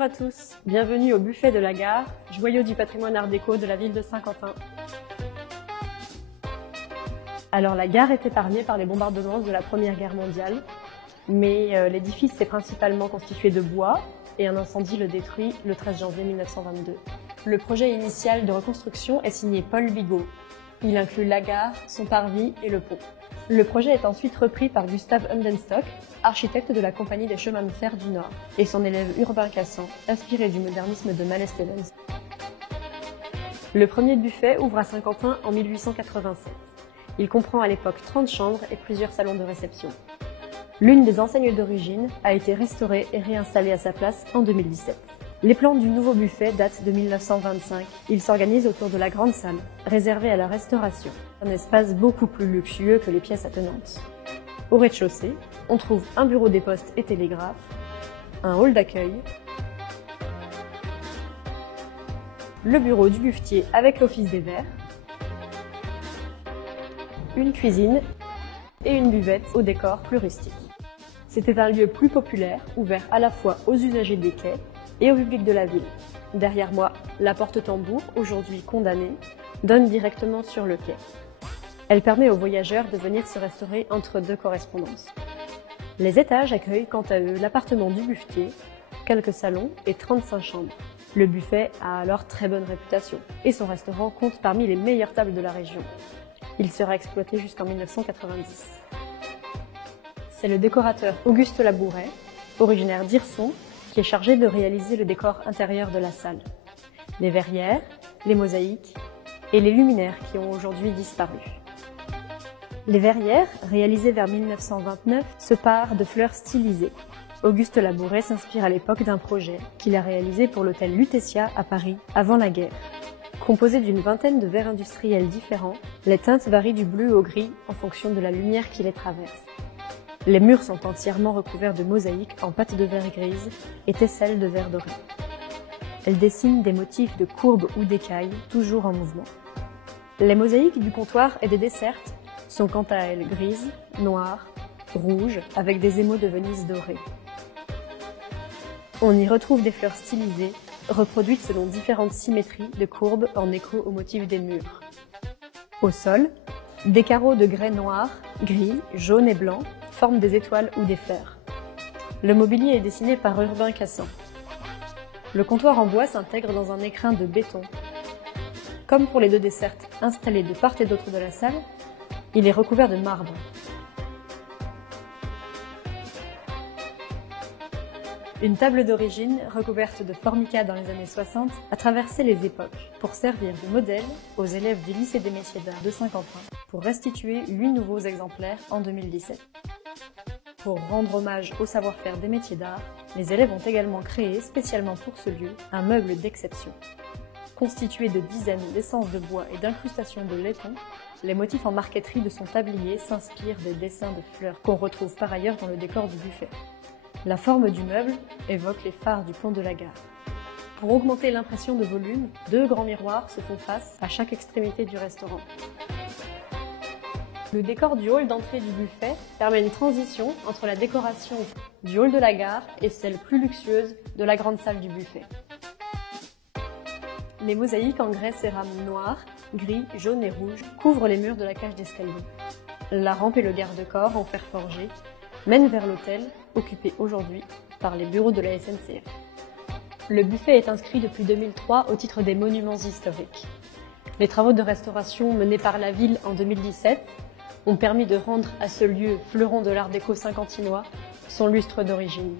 Bonjour à tous, bienvenue au buffet de la gare, joyau du patrimoine art déco de la ville de Saint-Quentin. Alors la gare est épargnée par les bombardements de la Première Guerre mondiale, mais l'édifice est principalement constitué de bois et un incendie le détruit le 13 janvier 1922. Le projet initial de reconstruction est signé Paul Bigot. Il inclut la gare, son parvis et le pont. Le projet est ensuite repris par Gustav Hundenstock, architecte de la Compagnie des chemins de fer du Nord, et son élève Urbain Cassan, inspiré du modernisme de Malle Stevens. Le premier buffet ouvre à Saint-Quentin en 1887. Il comprend à l'époque 30 chambres et plusieurs salons de réception. L'une des enseignes d'origine a été restaurée et réinstallée à sa place en 2017. Les plans du nouveau buffet datent de 1925. Il s'organise autour de la grande salle, réservée à la restauration. Un espace beaucoup plus luxueux que les pièces attenantes. Au rez-de-chaussée, on trouve un bureau des postes et télégraphes, un hall d'accueil, le bureau du buffetier avec l'office des verres, une cuisine et une buvette au décor plus rustique. C'était un lieu plus populaire, ouvert à la fois aux usagers des quais et au public de la ville. Derrière moi, la porte-tambour, aujourd'hui condamnée, donne directement sur le quai. Elle permet aux voyageurs de venir se restaurer entre deux correspondances. Les étages accueillent quant à eux l'appartement du buffetier, quelques salons et 35 chambres. Le buffet a alors très bonne réputation et son restaurant compte parmi les meilleures tables de la région. Il sera exploité jusqu'en 1990. C'est le décorateur Auguste Labouret, originaire d'Hirson, qui est chargé de réaliser le décor intérieur de la salle. Les verrières, les mosaïques et les luminaires qui ont aujourd'hui disparu. Les verrières, réalisées vers 1929, se parent de fleurs stylisées. Auguste Labouret s'inspire à l'époque d'un projet qu'il a réalisé pour l'hôtel Lutetia à Paris, avant la guerre. Composé d'une vingtaine de verres industriels différents, les teintes varient du bleu au gris en fonction de la lumière qui les traverse. Les murs sont entièrement recouverts de mosaïques en pâte de verre grise et tesselles de verre doré. Elles dessinent des motifs de courbes ou d'écailles, toujours en mouvement. Les mosaïques du comptoir et des dessertes sont quant à elles grises, noires, rouges, avec des émaux de Venise dorés. On y retrouve des fleurs stylisées, reproduites selon différentes symétries de courbes en écho au motif des murs. Au sol, des carreaux de grès noir, gris, jaune et blanc forment des étoiles ou des fleurs. Le mobilier est dessiné par Urbain Cassan. Le comptoir en bois s'intègre dans un écrin de béton. Comme pour les deux dessertes installées de part et d'autre de la salle, il est recouvert de marbre. Une table d'origine, recouverte de formica dans les années 60, a traversé les époques pour servir de modèle aux élèves du lycée des métiers d'art de Saint-Quentin pour restituer 8 nouveaux exemplaires en 2017. Pour rendre hommage au savoir-faire des métiers d'art, les élèves ont également créé, spécialement pour ce lieu, un meuble d'exception. Constitué de dizaines d'essences de bois et d'incrustations de laiton, les motifs en marqueterie de son tablier s'inspirent des dessins de fleurs qu'on retrouve par ailleurs dans le décor du buffet. La forme du meuble évoque les phares du pont de la gare. Pour augmenter l'impression de volume, 2 grands miroirs se font face à chaque extrémité du restaurant. Le décor du hall d'entrée du buffet permet une transition entre la décoration du hall de la gare et celle plus luxueuse de la grande salle du buffet. Les mosaïques en grès cérame noir, gris, jaune et rouge couvrent les murs de la cage d'escalier. La rampe et le garde-corps en fer forgé mènent vers l'hôtel, occupé aujourd'hui par les bureaux de la SNCF. Le buffet est inscrit depuis 2003 au titre des monuments historiques. Les travaux de restauration menés par la ville en 2017 ont permis de rendre à ce lieu, fleuron de l'art déco saint-quentinois, son lustre d'origine.